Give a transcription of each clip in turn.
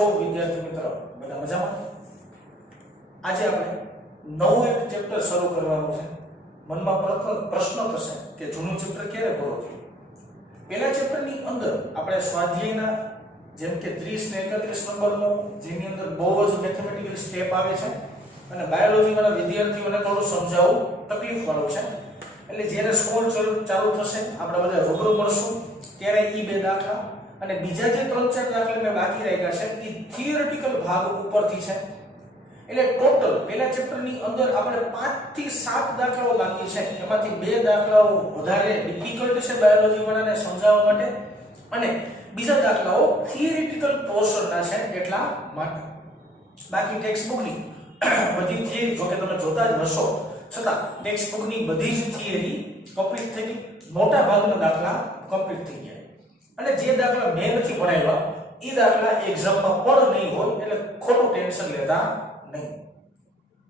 છો વિદ્યાર્થી મિત્રો? બધા મજામાં? આજે આપણે નવું એક ચેપ્ટર શરૂ કરવાનું છે. મનમાં પ્રશ્ન થશે કે જૂનું ચેપ્ટર ક્યારે પૂરું થયું? પહેલા ચેપ્ટરની અંદર આપણે સ્વાધ્યાયના જેમ કે 30 ને 31 નંબરનો જેની અંદર બહુ જ મેથેમેટિકલ સ્ટેપ આવે છે અને બાયોલોજી વાળા વિદ્યાર્થીઓને થોડું સમજાવવું તકલીફ વાળું છે. એટલે જ્યારે સ્કૂલ ચાલુ થશે આપણે બધા રૂબરૂ મળશું ત્યારે ઈ બે દાખલા અને બીજા જે 3-4 દાખલા મેં બાકી રાખ્યા છે એ થિયરિટિકલ ભાગ ઉપરથી છે. એટલે ટોટલ પહેલા ચેપ્ટરની અંદર આપણે 5 થી 7 દાખલાઓ બાકી છે. એમાંથી 2 દાખલાઓ વધારે ડિફિકલ્ટ છે બાયોલોજી વાળાને સમજાવવા માટે અને બીજા દાખલાઓ થિયરિટિકલ પોર્શનના છે એટલા માટે. બાકી ટેક્સ્ટ બુકની બધી થિયરી જો કે તમે જોતા જ હશો છતાં ટેક્સ્ટ બુકની બધી જ થિયરી કમ્પ્લીટ થઈ ગઈ. મોટા ભાગના દાખલા કમ્પ્લીટ થઈ ગયા અને જે દાખલા મેં નથી ભણાવ્યા એ દાખલા એક્ઝામમાં પણ નહીં હોય એટલે ખોટું ટેન્શન લેતા નહીં.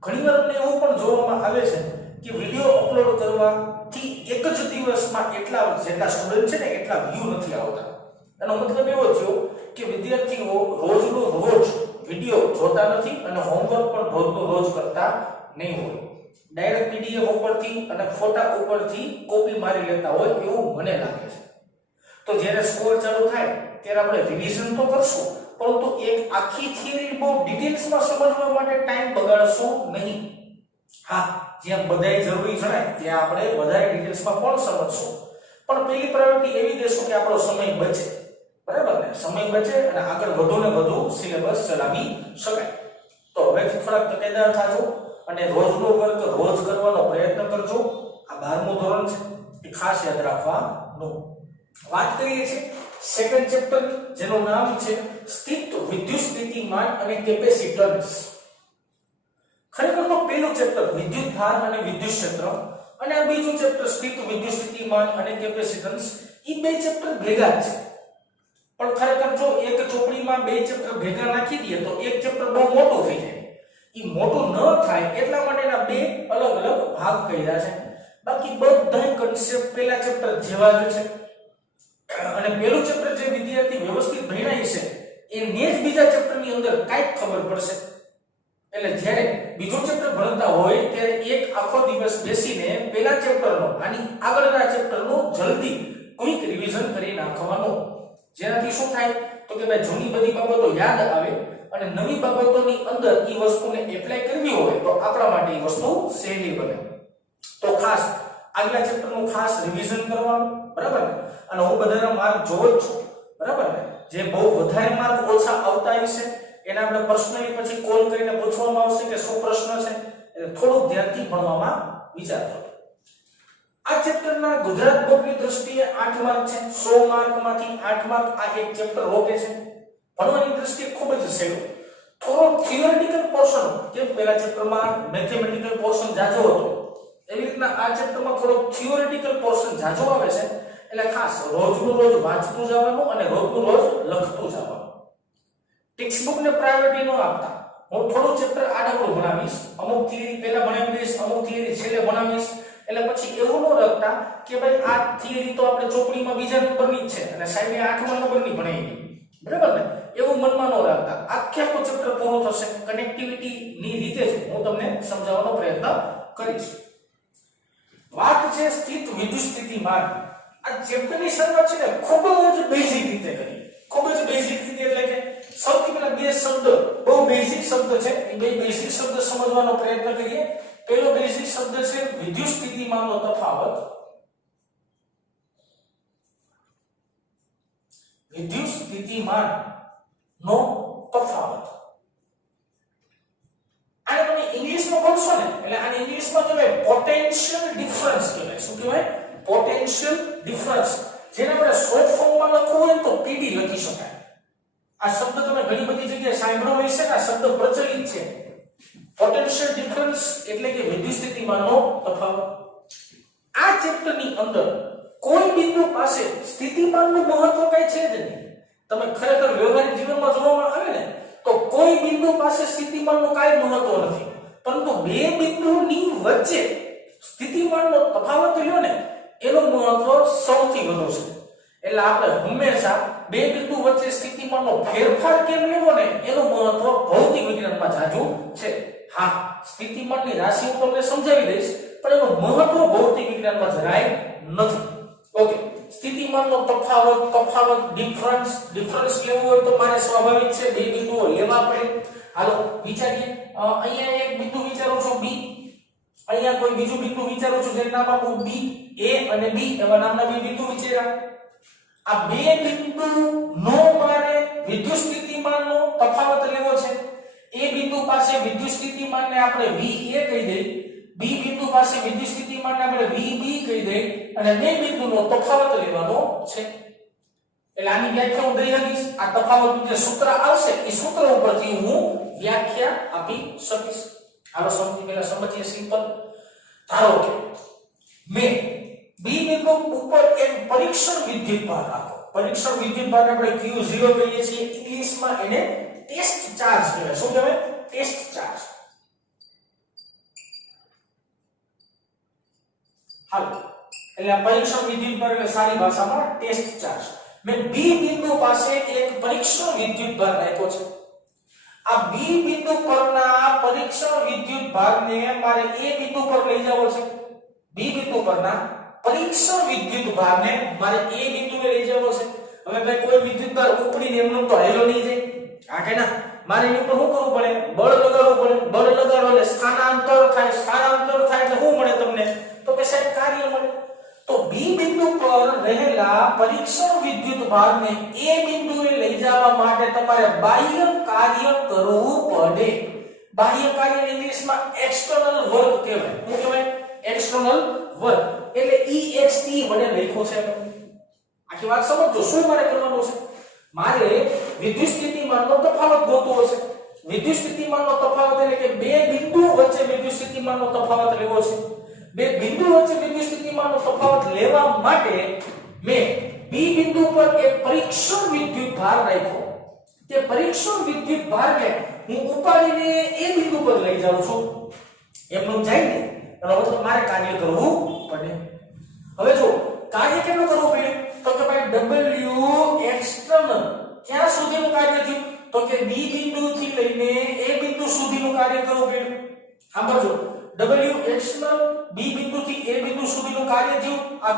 ઘણીવાર અમને એવું પણ જોવામાં આવે છે કે વિડિયો અપલોડ કરવાથી એક જ દિવસમાં એટલા જેટલા સ્ટુડન્ટ છે ને એટલા વ્યૂ નથી આવતા. એનો મતલબ એવો થયો કે વિદ્યાર્થીઓ રોજનો રોજ વિડિયો જોતા નથી અને હોમવર્ક પણ રોજનો રોજ કરતા નહીં હોય. ડાયરેક્ટ પીડીએફ ઉપરથી અને ફોટા ઉપરથી કોપી મારી લેતા હોય એવું મને લાગે છે. તો જ્યારે સ્કૂલ ચાલુ થાય ત્યારે આપણે રિવિઝન તો કરશું પરંતુ એક આખી થિયરી બહુ ડિટેલ્સમાં સમજવા માટે ટાઈમ બગાડશું નહીં. હા, જ્યાં બધાય જરૂરી જણાય ત્યાં આપણે વધારે ડિટેલ્સમાં પણ સમજશું પણ પહેલી પ્રાયોરિટી એવી દેશું કે આપણો સમય બચે. બરાબર ને? સમય બચે અને આગળ વધુ ને વધુ સિલેબસ ચલાવી શકાય. તો હવેથી થોડાક તકેદાર થાજો અને રોજનો વર્ક રોજ કરવાનો પ્રયત્ન કરજો. આ 12મું ધોરણ છે એ ખાસ યાદ રાખવાનું. વાત કરીએ છીએ સેકન્ડ ચેપ્ટર જેનું નામ છે સ્થિત વિદ્યુત સ્થિતિમાન અને કેપેસિટન્સ. ખરેખર તો પહેલું ચેપ્ટર વિદ્યુત ભાર અને વિદ્યુત ક્ષેત્ર અને આ બીજું ચેપ્ટર સ્થિત વિદ્યુત સ્થિતિમાન અને કેપેસિટન્સ એ બે ચેપ્ટર ભેગા જ છે. પણ ખરેખર જો એક ચોપડીમાં બે ચેપ્ટર ભેગા નાખી દઈએ તો એક ચેપ્ટર બહુ મોટું થઈ જાય. એ મોટું ન થાય એટલા માટેના બે અલગ અલગ ભાગ કર્યા છે. બાકી બધા કન્સેપ્ટ પહેલા ચેપ્ટર જેવા જ છે અને પહેલું ચેપ્ટર જે વિદ્યાર્થી વ્યવસ્થિત ભણાય છે એને જ બીજા ચેપ્ટરની અંદર કાંઈક ખબર પડશે. એટલે જ્યારે બીજું ચેપ્ટર ભણતા હોય ત્યારે એક આખો દિવસ બેસીને પહેલા ચેપ્ટરનો આની આગળના ચેપ્ટરનું જલ્દી ક્વિક રિવિઝન કરી નાખવાનું. જેનાથી શું થાય તો કે ભાઈ જૂની બધી બાબતો યાદ આવે અને નવી બાબતોની અંદર એ વસ્તુને એપ્લાય કરવી હોય તો આપણા માટે એ વસ્તુ સહેલી બને. તો ખાસ આગલા ચેપ્ટરનું ખાસ રિવિઝન કરવાનું. બરાબર ને? અને હું બધાના માર્ક જોઉં જ છું. બરાબર ને? જે બહુ વધારે માર્ક ઓછા આવતા હશે એને આપણે પર્સનલી પછી કોલ કરીને પૂછવામાં આવશે કે શું પ્રશ્ન છે. એટલે થોડું ધ્યાનથી ભણવામાં વિચારજો. આ ચેપ્ટરના ગુજરાત બોર્ડની દ્રષ્ટિએ 8 માર્ક છે. 100 માર્કમાંથી 8 માર્ક આ એક ચેપ્ટર રોકે છે. ભણવાની દ્રષ્ટિએ ખૂબ જ સહેલું. થોડો થિયરિટિકલ પોર્શન કે પહેલા ચેપ્ટરમાં મેથેમેટિકલ પોર્શન જાજો હતો એવી રીતના આ ચેપ્ટરમાં થોડો થિયરિટિકલ પોર્શન જાજો આવે છે. એટલે ખાસ રોજનું રોજ વાંચતું જવાનું અને રોજનું રોજ લખતું જવાનું. ટેક્સ્ટ બુકને પ્રાયોરિટી ન આપતા હું થોડું ચેપ્ટર આડાવડું ભણાવીશ. અમુક થિયરી પહેલા ભણાવી દઈશ, અમુક થિયરી છેલ્લે ભણાવીશ. એટલે પછી એવું ન રાખતા કે ભાઈ આ થિયરી તો આપણે ચોપડીમાં બીજા નંબરની જ છે અને સાહેબે 8મા નંબરની ભણાવી. બરાબર ને? એવું મનમાં ન રાખતા. આખે આખું ચેપ્ટર પૂરું થશે કનેક્ટિવિટી ની રીતે જ હું તમને સમજાવવાનો પ્રયત્ન કરીશ. વાત છે સ્થિત વિદ્યુત સ્થિતિમાન. આ ચેપ્ટરની શરૂઆત છે ને ખૂબ જ બેઝિક રીતે કરી. ખૂબ જ બેઝિક રીતે એટલે કે સૌથી પહેલા બે શબ્દ બહુ બેઝિક શબ્દ છે એ બે બેઝિક શબ્દ સમજવાનો પ્રયત્ન કરીએ. પહેલો બેઝિક શબ્દ છે વિદ્યુત સ્થિતિમાનનો તફાવત. વિદ્યુત સ્થિતિમાનનો તફાવત. આને તમે ઇંગ્લિશમાં બોલશો ને એટલે આને ઇંગ્લિશમાં કહેવાય પોટેન્શિયલ ડિફરન્સ કહેવાય. શું કહેવાય? Potential difference. જેને આપણે શોર્ટ ફોર્મમાં લખવું હોય તો પીડી લખી શકાય. આ શબ્દ તમે ઘણી બધી જગ્યાએ સાંભળ્યો હશે ને આ શબ્દ પ્રચલિત છે. પોટેન્શિયલ ડિફરન્સ એટલે કે વિદ્યુત સ્થિતિમાનનો તફાવત. આ ચેપ્ટરની અંદર કોઈ બિંદુ પાસે સ્થિતિમાનનું મહત્વ કઈ છે જ નહીં. તમે ખરેખર વ્યવહારિક જીવનમાં જોવામાં આવે ને તો કોઈ બિંદુ પાસે સ્થિતિમાનનું કાંઈ મહત્વ નથી પરંતુ બે બિંદુની વચ્ચે સ્થિતિમાનનો તફાવત લ્યો ને એનું મહત્વ સૌથી વધુ છે. એટલે આપણે હંમેશા બે બિંદુ વચ્ચે સ્થિતિમાનનો ફેરફાર કેમ લેવો ને એનું મહત્વ ભૌતિક વિજ્ઞાનમાં જાજુ છે. હા, સ્થિતિમાનની રાશિ હું તમને સમજાવી દઈશ, પણ એનું મહત્વ ભૌતિક વિજ્ઞાનમાં જરાય નથી. ઓકે, સ્થિતિમાનનો તફાવત ડિફરન્સ લેવો હોય તો મારે સ્વાભાવિક છે બે બિંદુઓ લેવા પડે. હાલો વિચારીએ. અહીંયા એક બિંદુ વિચારું છું બી, અહીંયા કોઈ બીજું બિંદુ વિચારું છું જેનું નામ આપું બી. એ અને બી એવા નામના બે બિંદુ વિચાર્યા. આ બે બિંદુનો મારે વિદ્યુત સ્થિતિમાનનો તફાવત લેવો છે. એ બિંદુ પાસે વિદ્યુત સ્થિતિમાનને આપણે VA કહી દઈએ, બી બિંદુ પાસે વિદ્યુત સ્થિતિમાનને આપણે VB કહી દઈએ અને બે બિંદુનો તફાવત લેવાનો છે. એટલે આની વ્યાખ્યા હું દઈ શકીશ. આ તફાવતનું જે સૂત્ર આવશે એ સૂત્ર ઉપરથી હું વ્યાખ્યા આપી શકીશ. હાલો સૌથી પહેલા સમજીએ સિમ્પલ. ધારો કે મેં બી બિંદુ ઉપર એક પરીક્ષણ વિદ્યુતભાર રાખો. પરીક્ષણ વિદ્યુતભારને આપણે Q0 કહીએ છીએ. ઇંગ્લિશમાં એને ટેસ્ટ ચાર્જ કહેવાય. શું કહેવાય? Test charge. હાલો, એટલે આ પરીક્ષણ વિદ્યુતભાર એટલે સારી ભાષામાં ટેસ્ટ ચાર્જ. મેં બી બિંદુ પાસે એક પરીક્ષણ વિદ્યુતભાર રાખ્યો છે. આ બી બિંદુ પરના પરીક્ષણ વિદ્યુતભારને મારે એ બિંદુ પર લઈ જવો છે. બી બિંદુ પરના પરીક્ષણ વિદ્યુતભારને મારે એ બિંદુએ લઈ જવો છે. હવે ભાઈ કોઈ વિદ્યુતભાર ઉપડીને એમનું તો હેલો નહીં જાય. આ કે ના, મારે એની ઉપર શું કરવું પડે? બળ લગાડવું પડે. બળ લગાડો એટલે સ્થાનાંતર થાય. સ્થાનાંતર થાય એટલે શું મળે તમને? તો કે સાહેબ કાર્ય મળે. તો બી બિંદુ પર રહેલા પરીક્ષણ વિદ્યુતભારને એ બિંદુએ લઈ જવા માટે તમારે બાહ્ય કાર્ય કરવું પડે. બાહ્ય કાર્ય ઇંગ્લિશમાં એક્સટર્નલ વર્ક કહેવાય. શું કહેવાય? External work. એટલે EXT વડે લખ્યો છે. આખી વાત સમજો. શું મારે કરવાનું છે? મારે વિદ્યુત સ્થિતિમાનનો તફાવત ગોતવો છે. વિદ્યુત સ્થિતિમાનનો તફાવત એટલે કે બે બિંદુ વચ્ચે વિદ્યુત સ્થિતિમાનનો તફાવત લેવો છે. બે બિંદુ વચ્ચે વિદ્યુત સ્થિતિમાનનો તફાવત લેવા માટે મેં બી બિંદુ પર એક પરીક્ષણ વિદ્યુતભાર રાખ્યો. તે પરીક્ષણ વિદ્યુતભારને હું ઉપાડીને એ બિંદુ પર લઈ જાઉં છું. એમનું જાય ને એનો મતલબ મારે કાર્ય કરવું પડે. હવે જો કાર્ય કેટલું કરવું પડે? તો કે ભાઈ W એક્સટર્નલ ક્યાં સુધીનું કાર્ય થયું? તો કે બી બિંદુથી લઈને એ બિંદુ સુધીનું કાર્ય કરવું પડે. સાંભળજો, W એક્સટર્નલ બી બિંદુથી એ બિંદુ સુધીનું કાર્ય થયું. આ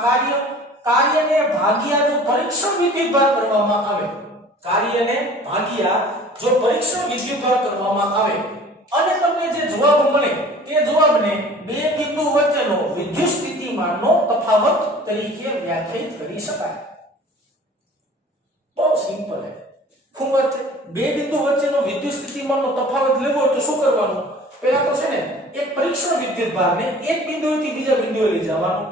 કાર્યને ભાગ્યા જો પરીક્ષણ વિદ્યુતભાર કરવામાં આવે, કાર્યને ભાગ્યા જો પરીક્ષણ વિદ્યુતભાર કરવામાં આવે અને તમને જે જવાબ મળે તે જવાબને બે બિંદુ વચ્ચેનો વિદ્યુત સ્થિતિમાનનો તફાવત તરીકે વ્યાખ્યાયિત કરી શકાય. બહુ સિમ્પલ છે. શું વાત છે? બે બિંદુ વચ્ચેનો વિદ્યુત સ્થિતિમાનનો તફાવત લેવો હોય તો શું કરવાનું? પહેલા તો છે ને એક પરીક્ષણ વિદ્યુતભારને એક બિંદુએથી બીજા બિંદુએ લઈ જવાનો.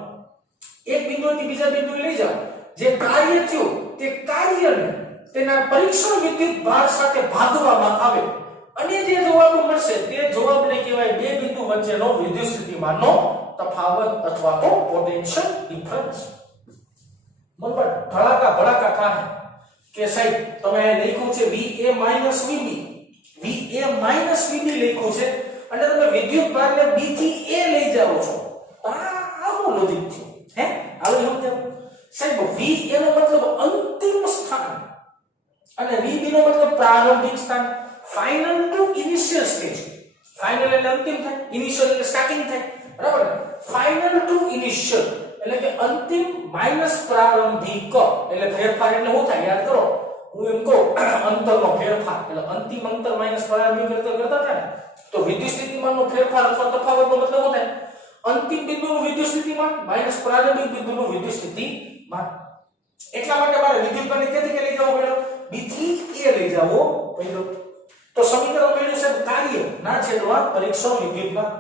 એક બિંદુએથી બીજા બિંદુએ લઈ જાવ. જે કાર્ય થયું તે કાર્યને તેના પરીક્ષણ વિદ્યુતભાર સાથે ભાગવામાં આવે અને જે જવાબ મળશે તે જવાબને કહેવાય બે બિંદુ વચ્ચેનો વિદ્યુત સ્થિતિમાનનો તફાવત અથવા તો પોટેન્શિયલ ડિફરન્સ. મન પર ધડાકા ભડાકા થાય કે સાહેબ તમે લખ્યું છે VA VB લખ્યું છે અને તમે વિદ્યુતભારને B થી A લઈ જાઓ છો. આવું લોજિક છે. હે આવું સમજાવ સાહેબ. V એનો મતલબ અંતિમ સ્થાન અને VB નો મતલબ પ્રારંભિક સ્થાન. Final to initial stage. Final એટલે અંતિમ થાય, ઇનિશિયલ એટલે સ્ટાર્ટિંગ થાય. બરાબર ને? ફાઇનલ ટુ ઇનિશિયલ એટલે કે અંતિમ માઈનસ પ્રારંભિક એટલે ફેરફાર એટલે શું થાય? યાદ કરો, હું એમ કહું અંતરનો ફેરફાર એટલે અંતિમ અંતર માઈનસ પ્રારંભિક કરતા હતા ને, તો વિદ્યુત સ્થિતિમાનનો ફેરફાર અથવા તફાવતનો મતલબ શું થાય? અંતિમ બિંદુનું વિદ્યુત સ્થિતિમાન માઈનસ પ્રારંભિક બિંદુનું વિદ્યુત સ્થિતિમાન. એટલા માટે મારે વિદ્યુતભારને ક્યાંથી લઈ જવો પડ્યો? B થી A લઈ જવો પડ્યો. તો સમીકરણ મળ્યું છે કાર્ય ના છેદમાં પરીક્ષણ વિદ્યુતભાર.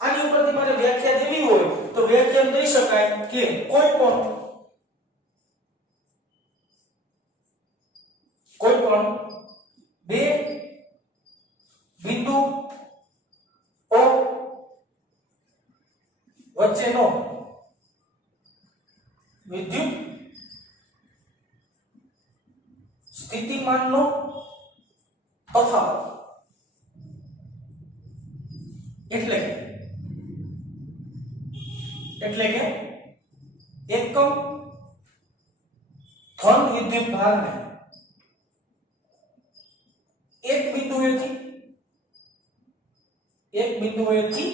આની ઉપરથી મારે વ્યાખ્યા દેવી હોય તો વ્યાખ્યા દઈ શકાય કે કોઈ પણ બે બિંદુ O વચ્ચેનો વિદ્યુત સ્થિતિમાનનો તફાવત એટલે કે એકમ ધન વિદ્યુત ભારને એક બિંદુએથી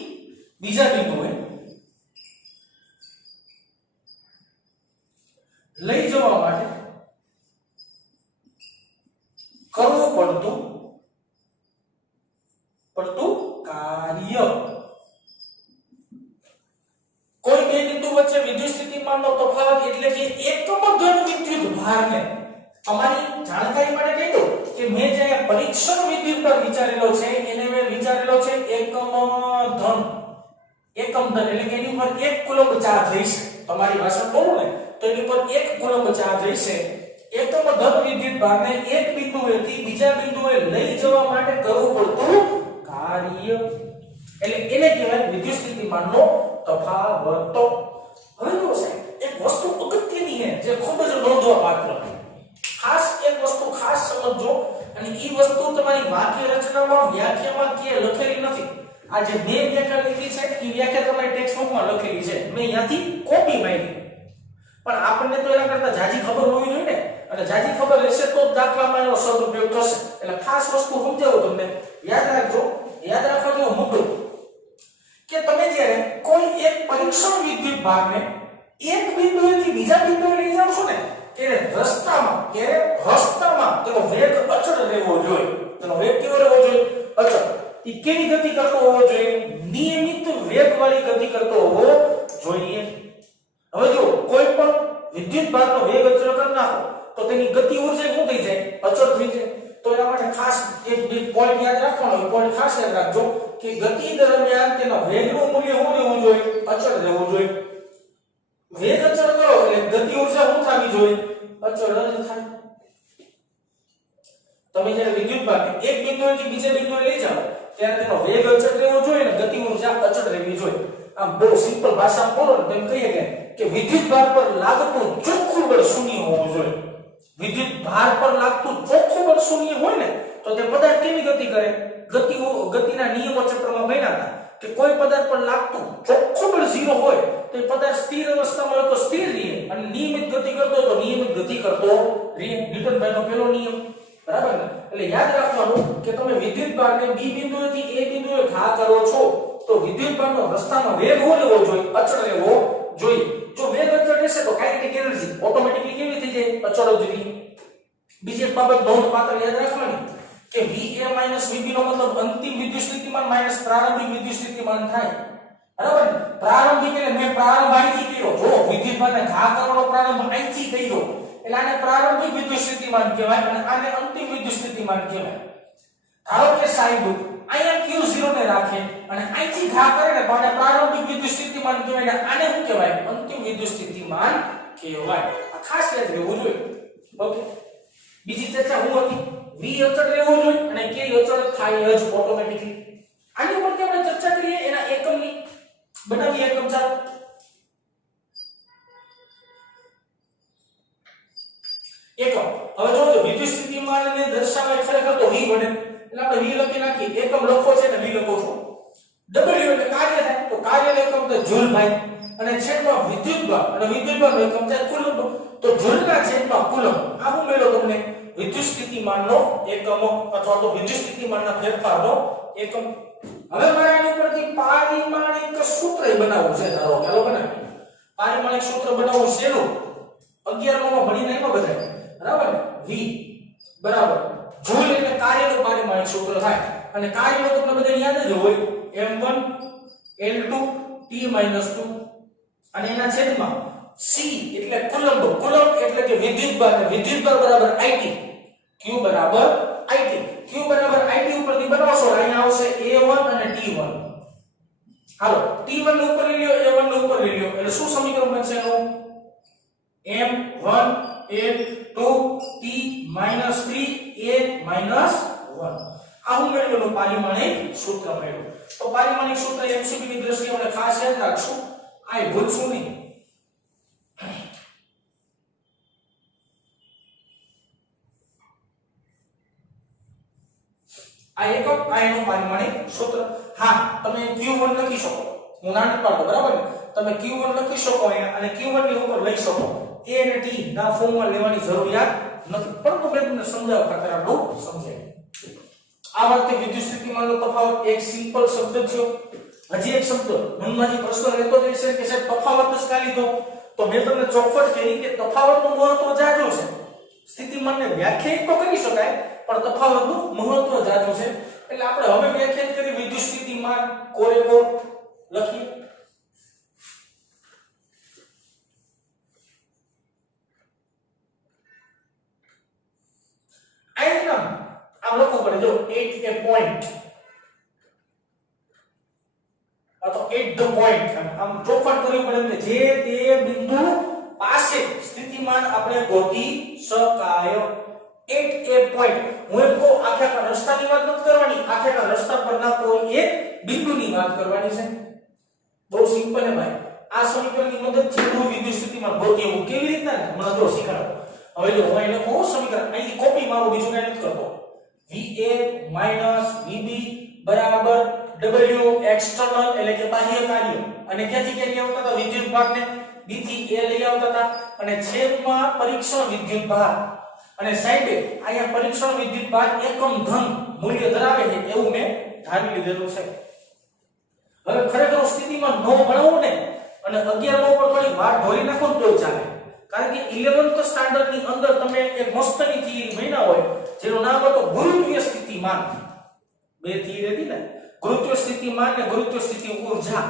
બીજા બિંદુએ લઈ જવા માટે કરવું પડતું કાર્ય. કોઈ બે બિંદુ વચ્ચે વિદ્યુત સ્થિતિમાનનો તફાવત એટલે કે એકમ ઘન વિદ્યુત ભારને, અમારી જાણકારી માટે કહી દઉં કે મેં જે પરીક્ષણ વિદ્યુત પર વિચારેલો છે એને મેં વિચારેલો છે એકમ ધન એટલે કે એની ઉપર 1 કુલમ્બ ચાર્જ રહેશે. તમારી ભાષા બોલું ને તો એની ઉપર 1 કુલમ્બ ચાર્જ રહેશે. એકમ ધન વિદ્યુત ભારને એક બિંદુએથી બીજા બિંદુએ લઈ જવા માટે કરવું પડતું કાર્ય, એટલે એને કહેવાય વિદ્યુત સ્થિતિમાનનો તફાવત. હવે જો સાહેબ એક વસ્તુ અગત્યની છે જે ખૂબ જ નોંધવા પાત્ર, ખાસ એક વસ્તુ ખાસ સમજજો, અને એ વસ્તુ તમારી વાક્ય રચનામાં વ્યાખ્યામાં કે લખેલી નથી. આ જે બે વ્યાખ્યા લખી છે એ વ્યાખ્યા તમારી ટેક્સ્ટ બુકમાં લખેલી છે, મેં અહીંયાથી કોપી મારી. પણ આપણને તો એના કરતા જાજી ખબર હોવી જોઈએ ને, અને જાજી ખબર હશે તો દાખલામાં એનો સદુપયોગ થશે. એટલે ખાસ વસ્તુ સમજાવું તમને, યાદ રાખજો. યાદ રાખવા જેવો મુદ્દો કે તમે જ્યારે કોઈ એક પરીક્ષણ વિદ્યુત ભારને એક બિંદુએથી બીજા બિંદુએ લઈ જાવ છો ને, ત્યારે રસ્તામાં તેનો વેગ અચળ રહેવો જોઈએ. તેનો વેગ કેવો રહેવો જોઈએ? અચળ. એ કેવી ગતિ કરતો હોવો જોઈએ? નિયમિત વેગવાળી ગતિ કરતો હોવો જોઈએ. હવે જો કોઈ પણ વિદ્યુત ભારનો વેગ અચળ કરી નાખો તો તેની ગતિ ઊર્જા શું થઈ જાય? અચળ થઈ જાય. તો એના માટે ખાસ એક પોઈન્ટ યાદ રાખવાનો, પોઈન્ટ ખાસ યાદ રાખજો કે ગતિ દરમિયાન તેના વેગનું મૂલ્ય શું રહેવું જોઈએ? અચળ રહેવું જોઈએ. વેગ અચળ કરો એટલે ગતિ ઊર્જા શું થવી જોઈએ? અચળ જ થાય. તમે જ્યારે વિદ્યુત ભારને એક બિંદુએથી બીજા બિંદુએ લઈ જાઓ ત્યારે તેનો વેગ અચળ રહેવો જોઈએ ને ગતિ ઊર્જા અચળ રહેવી જોઈએ. આમ બહુ સિમ્પલ ભાષામાં બોલો ને તેમ કહીએ કે વિદ્યુત ભાર પર લાગતું ચોખ્ખું બળ શૂન્ય હોવું જોઈએ. વિદ્યુત ભાર પર લાગતું ચોખ્ખું બળ શૂન્ય હોય ને તો તે પદાર્થ કેવી ગતિ કરે? ગતિના નિયમો ચક્રમાં ભણ્યા હતા કે કોઈ પદાર્થ પર લાગતું ચોખ્ખું બળ 0 હોય તો એ પદાર્થ સ્થિર અવસ્થામાં હોય તો સ્થિર રહે, અને નિયમિત ગતિ કરતો તો નિયમિત ગતિ કરતો રહે. ન્યૂટનભાઈનો પહેલો નિયમ, બરાબર ને? એટલે યાદ રાખવાનું કે તમે વિદ્યુત ભારને બી બિંદુએથી એ બિંદુએ ઘા કરો છો તો વિદ્યુત ભારનો રસ્તામાં વેગ હોવો જોઈએ? અચળ રહેવો જોઈએ. જો વેગ અચળ રહેશે તો કાઇનેટિક એનર્જી ઓટોમેટિકલી કેવી થઈ જાય? અચળ જ રહે. બીજી એક બાબત નોંધપાત્ર યાદ રાખવાની કે VA VB નો મતલબ અંતિમ વિદ્યુત સ્થિતિમાન માઈનસ પ્રારંભિક વિદ્યુત સ્થિતિમાન થાય. બરાબર ને? પ્રારંભિક એટલે મેં પ્રારંભ અહીંથી કર્યો. જો વિદ્યુત ભારને ઘા કરવાનો પ્રારંભ અહીંથી કર્યો એટલે આને પ્રારંભિક વિદ્યુત સ્થિતિમાન કહેવાય અને આને અંતિમ વિદ્યુત સ્થિતિમાન કહેવાય. ધારો કે સાહેબ અહીંયા Q0 ને રાખે અને અહીંથી ઘા કરે ને તો આને પ્રારંભિક વિદ્યુત સ્થિતિમાન કહેવાય ને આને શું કહેવાય? અંતિમ વિદ્યુત સ્થિતિમાન કહેવાય. આ ખાસ યાદ રહેવું જોઈએ. ઓકે, બીજી ચર્ચા હું હતી V અચળ રહેવું જોઈએ અને K અચળ થાય જ ઓટોમેટિકલી. આની ઉપર આપણે ચર્ચા કરીએ એના એકમની બનાવીએ એકમ. ચાલો એકમ. હવે જો વિદ્યુત સ્થિતિમાનને દર્શાવે ખરેખર તો V બને એટલે આપણે V લખી નાખી. એકમ લખો છે ને V લખો છો. W એટલે કાર્ય થાય તો કાર્યનો એકમ તો જૂલ ભાઈ, અને છેદમાં વિદ્યુતભાર અને વિદ્યુતભારનો એકમ થાય કુલમ્બ. તો જૂલના છેદમાં કુલમ્બ. આ હું મેળો તમને વિદ્યુત સ્થિતિમાનનો એકમો અથવા તો વિદ્યુત સ્થિતિમાનના ફેરફારનો એકમ. હવે મારે આની ઉપરથી પારિમાણિક સૂત્ર બનાવવું છે. ધારો ચાલો બનાવીએ. પારિમાણિક સૂત્ર બનાવવું છે નું 11 માં ભણીને આવ્યા બધા, બરાબર ને? V બરાબર જૂલ એટલે કાર્યનું પારિમાણિક સૂત્ર થાય, અને કાર્યનો તમને બધાને યાદ જ હોય m1 l2 t - 2, અને એના છેદમાં C એટલે કુલમ્બ. કુલમ્બ એટલે કે વિદ્યુતભાર, અને વિદ્યુતભાર બરાબર IT. Q બરાબર IT. Q બરાબર IT ઉપરથી બનાવશો અહીંયા આવશે A1 અને T1. હાલો T1 ને ઉપર લઈ લ્યો, A1 ને ઉપર લઈ લ્યો એટલે શું સમીકરણ બનશે એનું? m1 l2 t - 3 a - 1. આ હું મેળવેલું પારિમાણિક સૂત્ર મેળવ્યું. તો પારિમાણિક સૂત્ર MCQ ની દ્રષ્ટિએ આપણે ખાસ યાદ રાખશું. આ ભૂલશું નહીં. આ એકમ આ એનું પારિમાણિક સૂત્ર. હા, તમે Q1 લખી શકો. હું નાની પાડતો, બરાબર ને? તમે Q1 લખી શકો અને Q1 ની ઉપર લઈ શકો. a અને t ના ફોર્મમાં લેવાની જરૂરિયાત નથી, પરંતુ મેં તમને સમજાવવા ખાતર આટલું સમજાવ્યું. આ વખતે વિદ્યુત સ્થિતિમાનનો તફાવત એક સિમ્પલ શબ્દ થયો. હજી એક શબ્દ મનમાં જે પ્રશ્ન રહેતો રહેશે કે સાહેબ તફાવત જ કા લીધો, તો મેં તમને ચોખવટ કરી કે તફાવતનું મહત્વ જાજુ છે. સ્થિતિમાનને વ્યાખ્યાયિત તો કરી શકાય પણ તફાવતનું મહત્વ જાજુ છે, એટલે આપણે હવે વ્યાખ્યાયિત કરી વિદ્યુત સ્થિતિમાન કોરે કોર લખીએ. આમ લખવું પડે, જો at a point તો at the point, આમ ચોખવટ કરવી પડે કે જે તે બિંદુ પાસે સ્થિતિમાન આપણે ગોતી શકાય. at a point, હું એમ કહું આખા રસ્તાની વાત નથી કરવાની, આખા રસ્તા પરના કોઈ એક બિંદુની વાત કરવાની છે. બહુ સિમ્પલ હે ભાઈ. આ સમીકરણની મદદથી હું વિદ્યુત સ્થિતિમાન ગોતી હું કેવી રીતના ને મને જો શીખવાડો. હવે જો હું એને કહું સમીકરણ અહીંથી કોપી મારું, બીજું કઈ નથી કરતો. VA VB બરાબર W એક્સટર્નલ એટલે કે બાહ્ય કાર્ય, અને ક્યાંથી ક્યાં આવતા હતા વિદ્યુત ભારને B થી A લઈ આવતા હતા, અને છેદમાં પરીક્ષણ વિદ્યુત ભાર, અને સાઈડે અહીંયા પરીક્ષણ વિદ્યુત ભાર એકમ ધન મૂલ્ય ધરાવે છે એવું મેં ધારી લીધેલું છે. હવે ખરેખર સ્થિતિમાં નો ગણવું ને અને 11 નો પર થોડી વાત ઢોરી નાખો તો ચાલે, કારણ કે 11th સ્ટાન્ડર્ડ ની અંદર તમે એક મસ્તની થિયરી ભણ્યા હોય જેનું નામ હતું ગુરુત્વીય સ્થિતિમાન. બે થિયરી હતી ને, ગુરુત્વીય સ્થિતિમાન ને ગુરુત્વીય સ્થિતિ ઊર્જા.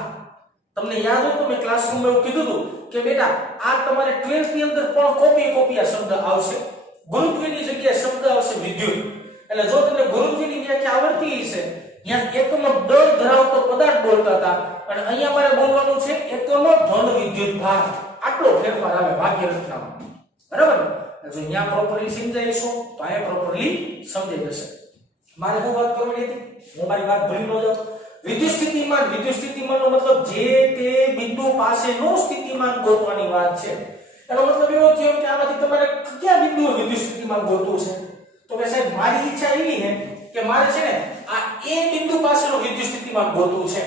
તમને યાદ હોય તો મેં ક્લાસરૂમમાં એવું કીધું હતું કે બેટા આ તમારે 12th ની અંદર પણ કોપી આ શબ્દ આવશે. ગુરુત્વીયની જગ્યાએ શબ્દ આવશે વિદ્યુત. એટલે જો તમને ગુરુત્વીયની વ્યાખ્યા આવડતી હશે, ત્યાં એકમ દળ ધરાવતો પદાર્થ બોલતા હતા, અને અહીંયા મારે બોલવાનું છે એકમ ધન વિદ્યુત ભાર. આટલો ફેરફાર આવે વાક્ય રચનામાં, બરાબર? જો અહીંયા પ્રોપરલી સમજાય છો તો અહીંયા પ્રોપરલી સમજાઈ જશે. મારે શું વાત કરવાની હતી, હું મારી વાત ભૂલી ન જાઉં. વિદ્યુત સ્થિતિમાનનો મતલબ જે તે બિંદુ પાસેનો સ્થિતિમાન ગોતવાની વાત છે. એનો મતલબ એવો થયો કે આમાંથી તમારે કયા બિંદુએ વિદ્યુત સ્થિતિમાન ગોતવું છે. તો કે સાહેબ મારી ઈચ્છા એવી છે કે મારે છે ને આ A બિંદુ પાસેનો વિદ્યુત સ્થિતિમાન ગોતવું છે.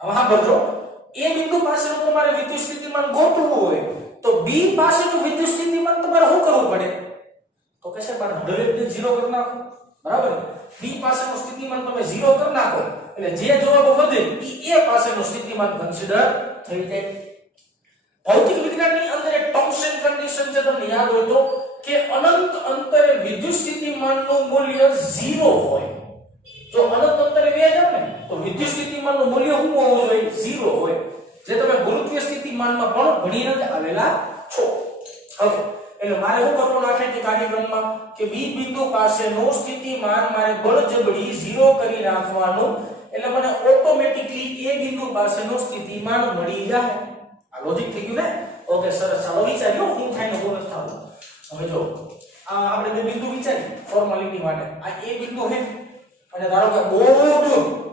હવે હા બજો A બિંદુ પાસેનો તમારે વિદ્યુત સ્થિતિમાન ગોતવું હોય તો B પાસેનું વિદ્યુત સ્થિતિમાન તમારે શું કરવું પડે, તો કે સાહેબ આ 100 ને 0 કરી નાખો, બરાબર? B પાસેનું સ્થિતિમાન તમે 0 કરી નાખો એટલે જે જવાબ વધે એ A પાસેનું સ્થિતિમાન કન્સિડર થઈ જાય. ભૌતિક વિજ્ઞાનની અંદર એક ટર્મ્સ એન્ડ કન્ડિશન છે, તમને યાદ હોય તો કે અનંત અંતરે વિદ્યુત સ્થિતિમાનનું મૂલ્ય 0 હોય. જો અનંત અંતરે બે જાવ ને તો વિદ્યુત સ્થિતિમાનનું મૂલ્ય શું હોવું જોઈએ, 0 હોય, જે તમે ગુરુત્વીય સ્થિતિમાનમાં પણ ભણીને આવેલા છો. હવે એટલે મારે શું કરવાનું રાખે કે કાર્યક્રમમાં કે B બિંદુ પાસેનું સ્થિતિમાન મારે બળજબરી 0 કરી નાખવાનું, એટલે મને ઓટોમેટિકલી A બિંદુ પાસેનું સ્થિતિમાન મળી જાય. આ લોજિક થઈ ગયું ને? ઓકે સરસ. ચાલો વિચાર્યો હું થાય ને બોલ થાવું. હવે જો આ આપણે બે બિંદુ વિચારી ફોર્માલિટી માટે. આ A બિંદુ છે અને ધારો કે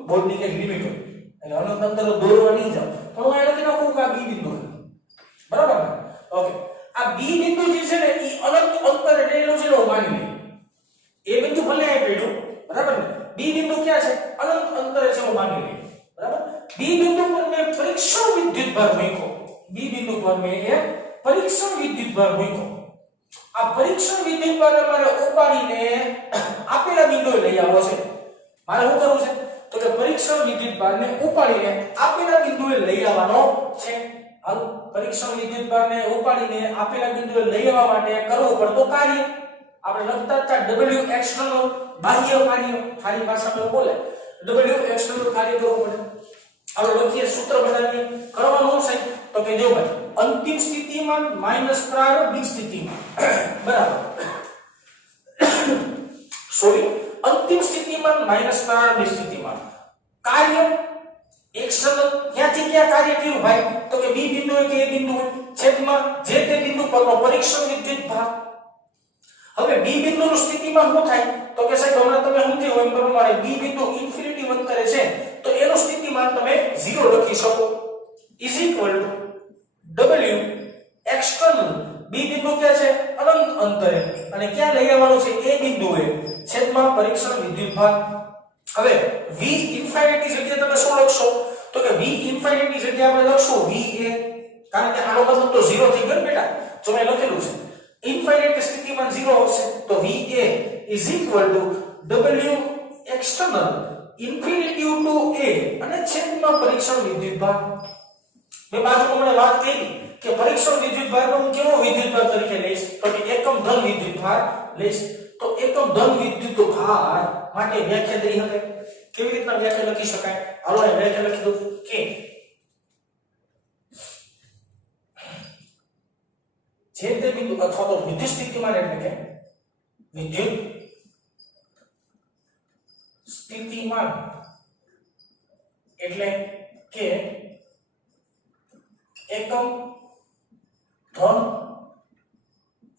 બોર્ડની એક લિમિટ હોય એટલે અનંત અંતર દોરવા નહીં જાવ, પણ હું એને લખી નાખું કે આ B બિંદુ છે, બરાબર ને? ઓકે, આ B બિંદુ જે છે ને એ અનંત અંતરે રહેલું છે એવું માની લઈએ. A બિંદુ ભલે અહીં પડ્યું, બરાબર ને? B બિંદુ ક્યાં છે, અનંત અંતરે છે એવું માની લઈએ, બરાબર? B બિંદુ પર મેં પરીક્ષણ વિદ્યુત ભાર મૂક્યો. B બિંદુ પર મેં એક પરીક્ષણ વિદ્યુત ભાર મૂક્યો. આ પરીક્ષણ વિદ્યુત ભાર તમારે ઉપાડીને આપેલા બિંદુએ લઈ આવવો છે. મારે શું કરવું છે તો કે પરીક્ષણ વિદ્યુત ભારને ઉપાડીને આપેલા બિંદુએ લઈ આવવાનો છે. હાલ પરીક્ષણ વિદ્યુત ભારને ઉપાડીને આપેલા બિંદુએ લઈ આવવા માટે કરવું પડતું કાર્ય આપણે લખતા હતા W એક્સટર્નલ બાહ્ય કાર્ય, ખાલી ભાષામાં બોલે W એક્સટર્નલ કાર્ય કરવું પડે. હવે લખીએ સૂત્ર બનાવીએ. કરવાનું છે તો કે જો ભાઈ અંતિમ સ્થિતિમાન માઈનસ પ્રારંભિક સ્થિતિમાન બરાબર સોરી અંતિમ સ્થિતિમાન માઈનસ પ્રારંભિક સ્થિતિમાન. કાર્ય એક્સટર્નલ ક્યાંથી ક્યાં કાર્ય કર્યું ભાઈ તો કે B બિંદુ હોય કે A બિંદુ હોય છેદમાં જે તે બિંદુ પરનો પરીક્ષણ વિદ્યુત ભાર. હવે B બિંદુનું સ્થિતિમાન શું થાય તો કે સાહેબ હમણાં તમે સમજી હોય પ્રમાણે B બિંદુ ઇન્ફિનિટી વન કરે છે તો એનું સ્થિતિમાન તમે 0 લખી શકો is equal to W external. B બિંદુ ક્યાં છે અનંત અંતરે અને ક્યાં લઈ આવવાનું છે A બિંદુએ છેદમાં પરીક્ષણ વિદ્યુત ભાર. હવે V ઇન્ફિનિટી જગ્યાએ તમે શું લખશો તો કે V ઇન્ફિનિટી જગ્યાએ આપણે લખશું VA, કારણ કે આનો મતલબ તો 0 થઈ ગયો બેટા. જો મેં લખેલું છે ઇન્ફાઇનાઇટ સ્થિતિમાં 0 આવશે તો VA is equal to W external infinity to A અને છેદમાં પરીક્ષણ વિદ્યુતભાર. મેં બાજુમાં મને વાત કરી કે પરીક્ષણ વિદ્યુતભારનો હું કેવો વિદ્યુતભાર તરીકે લઈશ તો કે એકમ ધન વિદ્યુતભાર લઈશ. તો એકમ ધન વિદ્યુતભાર માટે વ્યાખ્યા દઈ હવે કેવી રીતના વ્યાખ્યા લખી શકાય? હાલો એ વ્યાખ્યા લખી દઉં કે જે તે બિંદુ અથવા તો વિદ્યુત સ્થિતિમાન એટલે કે વિદ્યુત સ્થિતિમાન એટલે કે એકમ ધન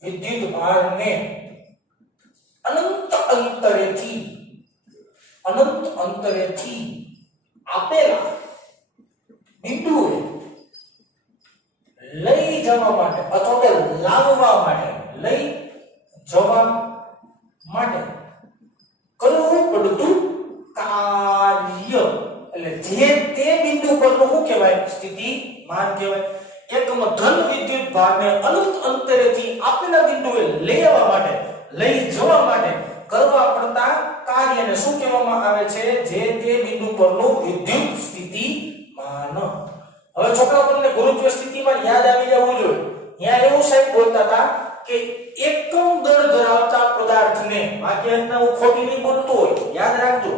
વિદ્યુતભારને અનંત અંતરેથી આપેલા બિંદુએ લઈ જવા માટે અથવા તો લાવવા માટે કરવું પડતું કાર્ય એટલે જે તે બિંદુ પરનું શું કહેવાય? સ્થિતિમાન કહેવાય. એકમ ધન વિદ્યુતભારને અનંત અંતરેથી આપેલા બિંદુએ લઈ જવા માટે કરવા પડતા કાર્યને શું કહેવામાં આવે છે? જે તે બિંદુ પરનું વિદ્યુત સ્થિતિમાન. હવે છોકરાઓ તમને ગુરુત્વ સ્થિતિમાન યાદ આવી જવું જોઈએ. ત્યાં એવું સાહેબ બોલતા હતા કે એકમ દળ ધરાવતા પદાર્થને વાક્યના હું ખોટી નહીં બોલતો હોય યાદ રાખજો.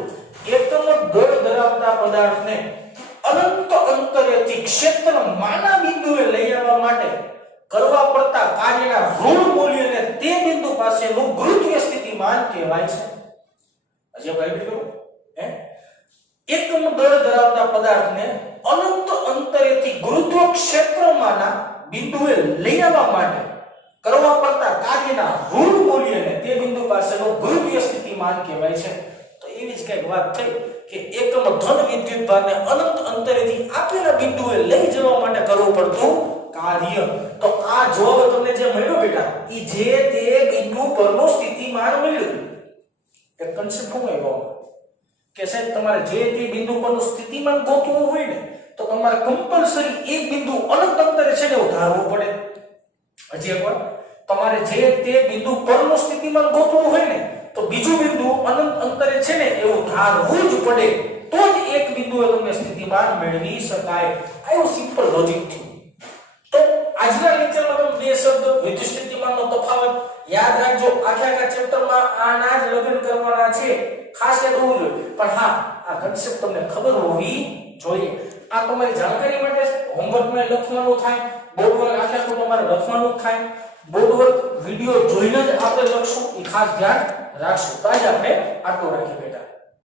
એકમ દળ ધરાવતા પદાર્થને અનંત અંતરેથી ક્ષેત્રમાંના બિંદુએ લઈ આવવા માટે કરવા પડતા કાર્યના ઋણ મૂલ્યને તે બિંદુ પાસેનું ગુરુત્વ સ્થિતિમાન કહેવાય છે. હજી આપણે કરું એકમ દળ ધરાવતા પદાર્થને અનંત અંતરેથી ગુરુત્વ ક્ષેત્રમાંના બિંદુએ લઈ આવવા માટે કરવા પડતા કાર્યના ઋણ મૂલ્યને તે બિંદુ પાસેનું ગુરુત્વ સ્થિતિમાન કહેવાય છે. તો એવી જ કઈક વાત થઈ કે એકમ ધન વિદ્યુતભારને અનંત અંતરેથી આપેલા બિંદુએ લઈ જવા માટે કરવું પડતું કાર્ય. તો આ જવાબ તમને જે મળ્યો બેટા ઈ જે તે બિંદુ પરનું સ્થિતિમાન મળ્યું. એક કન્સેપ્ટ શું આવ્યો કે સાહેબ તમારે જે તે બિંદુ પરનું સ્થિતિમાન ગોતવું હોય ને તો તમારે કમ્પલસરી એક બિંદુ અનંત અંતરે છે ને ધારવું પડે. હજી એકવાર તમારે જે તે બિંદુ પરનું સ્થિતિમાન ગોતવું હોય ને તો બીજું બિંદુ અનંત અંતરે છે ને એવું ધારવું જ પડે તો જ એક બિંદુએ તમને સ્થિતિમાન મેળવી શકાય. આવું સિમ્પલ લોજિક થયું. તો આજના લેક્ચરમાં તમે બે શબ્દ વિદ્યુત સ્થિતિમાનનો તફાવત યાદ રાખજો. આખા ચેપ્ટરમાં આના જ લગ્ન કરવાના છે, ખાસ યાદ હોવું જોઈએ. પણ હા આ કન્સેપ્ટ તમને ખબર હોવી જોઈએ. આ તમારી જાણકારી માટે હોમવર્કમાં લખવાનું થાય, બોર્ડ વર્ક આખા તમારે લખવાનું થાય. બોર્ડ વર્ક વિડિયો જોઈને જ આપણે લખશું એ ખાસ ધ્યાન રાખશું. તો આજે આપણે આટલું રાખી બેટા.